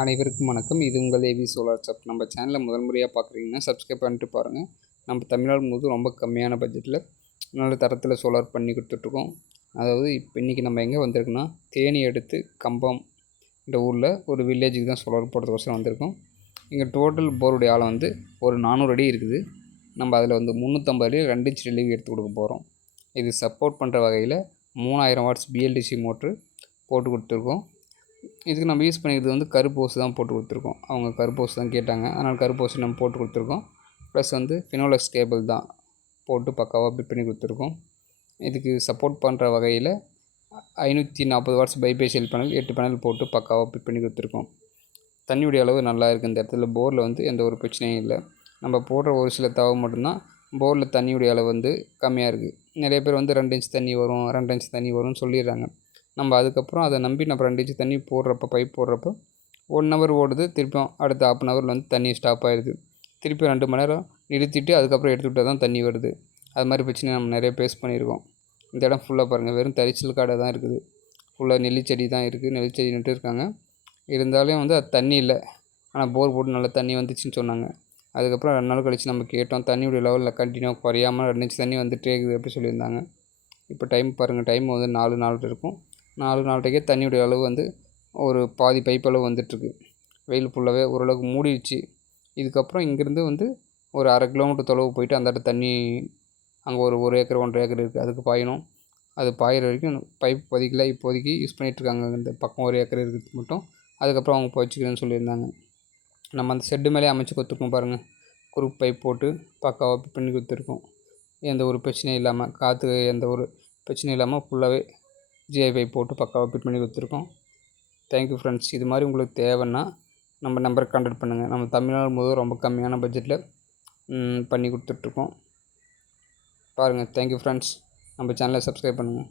அனைவருக்கும் வணக்கம். இது உங்கள் ஏவி சோலார் ஷாப். நம்ம சேனலை முதல் முறையாக பார்க்குறீங்கன்னா சப்ஸ்கிரைப் பண்ணிட்டு பாருங்கள். நம்ம தமிழ்நாடு முழுவதும் ரொம்ப கம்மியான பட்ஜெட்டில் நல்ல தரத்தில் சோலார் பண்ணி கொடுத்துட்ருக்கோம். அதாவது இப்போ இன்றைக்கி நம்ம எங்கே வந்திருக்கோன்னா, தேனி அடுத்து கம்பம் இந்த ஊரில் ஒரு வில்லேஜுக்கு தான் சோலார் போடுறதுக்கோசரம் வந்திருக்கோம். இங்கே டோட்டல் போருடைய ஆழம் வந்து ஒரு 400 அடி இருக்குது. நம்ம அதில் வந்து 350 அடி 2 இன்ச் டெலிவரி எடுத்து கொடுக்க போகிறோம். இது சப்போர்ட் பண்ணுற வகையில் 3000 வாட்ஸ் பிஎல்டிசி மோட்ரு போட்டு கொடுத்துருக்கோம். இதுக்கு நம்ம யூஸ் பண்ணிக்கிறது வந்து கருப்பு ஓஸ் தான் போட்டு கொடுத்துருக்கோம். அவங்க கருப்பு ஓஸ் தான் கேட்டாங்க, அதனால் கருப்பு ஓஸ் நம்ம போட்டு கொடுத்துருக்கோம். ப்ளஸ் வந்து ஃபினோலெக்ஸ் கேபிள் தான் போட்டு பக்காவாக ஃபிட் பண்ணி கொடுத்துருக்கோம். இதுக்கு சப்போர்ட் பண்ணுற வகையில் 540 வாட்ஸ் பைபேஷியல் பேனல் 8 பேனல் போட்டு பக்காவாக ஃபிட் பண்ணி கொடுத்துருக்கோம். தண்ணியுடைய அளவு நல்லா இருக்குது. இந்த இடத்துல போரில் வந்து எந்த ஒரு பிரச்சனையும் இல்லை. நம்ம போடுற ஒரு சில தவறு மட்டும்தான் போரில் தண்ணியுடைய அளவு வந்து கம்மியாக இருக்குது. நிறைய பேர் வந்து 2 இன்ச் தண்ணி வரும் 2 இன்ச் தண்ணி வரும்னு சொல்லிடுறாங்க. நம்ம அதுக்கப்புறம் அதை நம்பி நம்ம 2 இன்ச் தண்ணி போடுறப்ப பைப் போடுறப்போ 1 ஹவர் ஓடுது, திருப்பியும் அடுத்த 1/2 ஹவரில் வந்து தண்ணி ஸ்டாப் ஆகிடுது. திருப்பி 2 மணி நேரம் நிறுத்திட்டு அதுக்கப்புறம் எடுத்துக்கிட்டால் தான் தண்ணி வருது. அது மாதிரி பிரச்சனை நம்ம நிறைய ஃபேஸ் பண்ணியிருக்கோம். இந்த இடம் ஃபுல்லாக பாருங்கள், வெறும் தரிசல் காடாக தான் இருக்குது. ஃபுல்லாக நெல்லிச்செடி தான் இருக்குது, நெல்லிச்செடி நட்டு இருக்காங்க. இருந்தாலும் வந்து அது தண்ணி இல்லை. ஆனால் போர் போட்டு நல்லா தண்ணி வந்துச்சுன்னு சொன்னாங்க. அதுக்கப்புறம் 2 நாள் கழித்து நம்ம கேட்டோம், தண்ணியுடைய லெவலில் கண்டினியூ குறையாமல் 2 இன்ச் தண்ணி வந்துட்டே இருக்குது அப்படி சொல்லியிருந்தாங்க. இப்போ டைம் பாருங்கள், டைம் வந்து 4 இருக்கும். 4:30க்கே தண்ணியுடைய அளவு வந்து ஒரு பாதி பைப் அளவு வந்துட்டுருக்கு. வெயில் ஃபுல்லாகவே ஓரளவுக்கு மூடிடுச்சு. இதுக்கப்புறம் இங்கேருந்து வந்து ஒரு 1/2 கிலோமீட்டர் தொலைவு போயிட்டு அந்த இடத்துல தண்ணி அங்கே ஒரு ஏக்கர் 1.5 ஏக்கர் இருக்குது, அதுக்கு பாயணும். அது பாயிற வரைக்கும் பைப் பதிக்கல. இப்போதைக்கு யூஸ் பண்ணிகிட்ருக்காங்க. இந்த பக்கம் 1 ஏக்கர் இருக்கிறது மட்டும். அதுக்கப்புறம் அவங்க போய்ச்சிக்கிறேன்னு சொல்லியிருந்தாங்க. நம்ம அந்த ஷெட்டு மேலே அமைச்சு கொடுத்துருக்கோம் பாருங்கள். குறுக்கு பைப் போட்டு பக்காவாக ஃபிட் பண்ணி கொடுத்துருக்கோம். எந்த ஒரு பிரச்சனையும் இல்லாமல், காற்று எந்த ஒரு பிரச்சனையும் இல்லாமல் ஃபுல்லாகவே ஜிஐ பைப் போட்டு பக்காவாக ஃபிட் பண்ணி கொடுத்துருக்கோம். Thank you friends. இது மாதிரி உங்களுக்கு தேவைன்னா நம்ம நம்பருக்கு கான்டாக்ட் பண்ணுங்கள். நம்ம தமிழ்நாடு முழுவதும் ரொம்ப கம்மியான பட்ஜெட்டில் பண்ணி கொடுத்துட்ருக்கோம். பாருங்கள். Thank you friends. நம்ம சேனலை சப்ஸ்கிரைப் பண்ணுங்கள்.